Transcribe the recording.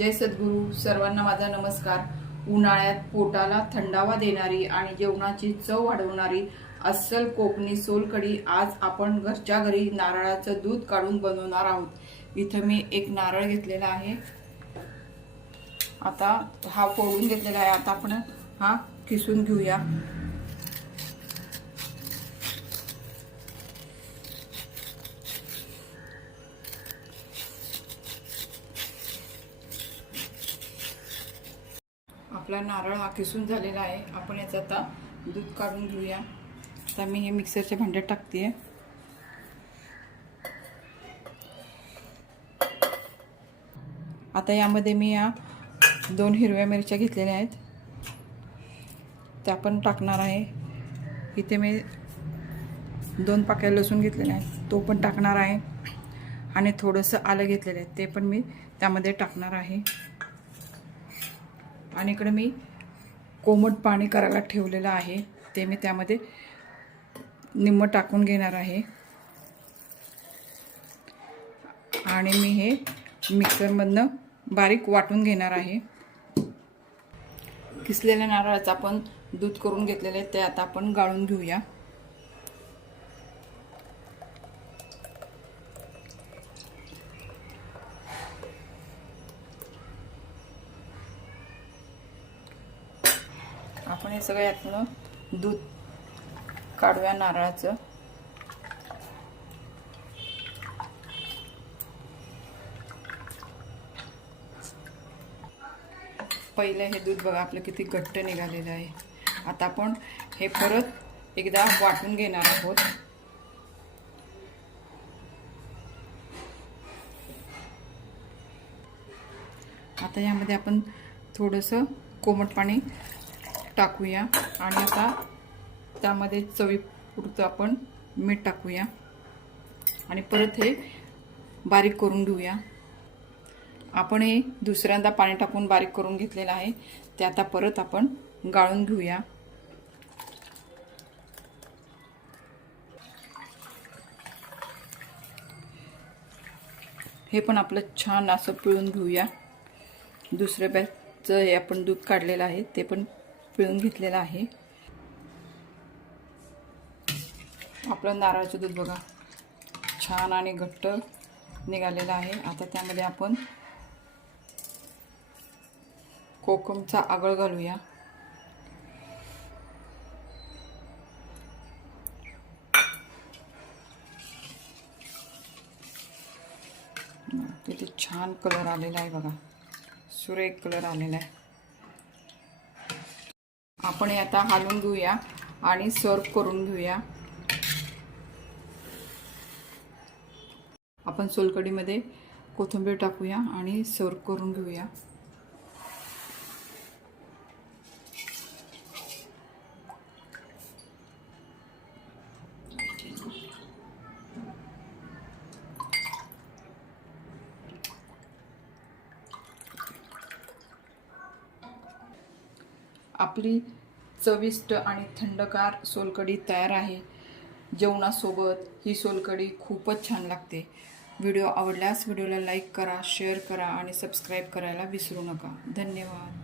जय सद्गुरू. सर्वांना माझा नमस्कार. उन्हाळ्यात पोटाला थंडावा देणारी आणि जेवणाची चव वाढवणारी अस्सल कोकणी सोलकढी आज आपण घरच्या घरी नारळाचं दूध काढून बनवणार आहोत. इथं मी एक नारळ घेतलेला आहे. आता हा फोडून घेतलेला आहे. आता आपण हा किसून घेऊया. आपला नारळ हा किसून झालेला आहे. आपण याचं आता दूध काढून घेऊया. आता मी हे मिक्सरच्या भांड्यात टाकते. आता यामध्ये मी या 2 हिरव्या मिरच्या घेतलेल्या आहेत, त्या पण टाकणार आहे. इथे मी 2 पाकळ्या लसूण घेतलेल्या आहेत, तो पण टाकणार आहे. आणि थोडंसं आलं घेतलेलं आहे, ते पण मी त्यामध्ये टाकणार आहे. आणि इकडे मी कोमट पाणी करायला ठेवलेलं आहे, ते मी त्यामध्ये निम्मं टाकून घेणार आहे. आणि मी हे मिक्सरमधनं बारीक वाटून घेणार आहे. किसलेल्या नारळाचं आपण दूध करून घेतलेलं आहे, ते आता आपण गाळून घेऊया. आपण हे सगळं यातनं दूध काढूया नारळाचं. पहिलं हे दूध बघा आपलं किती घट्ट निघालेलं आहे. आता आपण हे परत एकदा वाटून घेणार आहोत. आता यामध्ये आपण थोडंसं कोमट पाणी टाकूया आणि आता त्यामध्ये चवीपुरतं आपण मीठ टाकूया आणि परत हे बारीक करून घेऊया. आपण हे दुसऱ्यांदा पाणी टाकून बारीक करून घेतलेलं आहे, ते आता परत आपण गाळून घेऊया. हे पण आपलं छान असं पिळून घेऊया. दुसऱ्या बॅचचं हे आपण दूध काढलेलं आहे, ते पण पिळून घेतलेलं आहे. आपलं नारळाचं दूध बघा छान आणि घट्ट निघालेलं आहे. आता त्यामध्ये आपण कोकमचा आगळ घालूया. किती छान कलर आलेला आहे बघा, सुरेख कलर आलेला आहे. आपण हे आता हलवून घेऊया आणि सर्व करून घेऊया. आपण सोलकढीमध्ये कोथिंबीर टाकूया आणि सर्व करून घेऊया. आपली चविष्ट आणि थंडगार सोलकढी तयार आहे. जेवणासोबत ही सोलकढी खूपच छान लागते. व्हिडिओ आवडल्यास व्हिडिओला लाईक करा, शेअर करा आणि सबस्क्राईब करायला विसरू नका. धन्यवाद.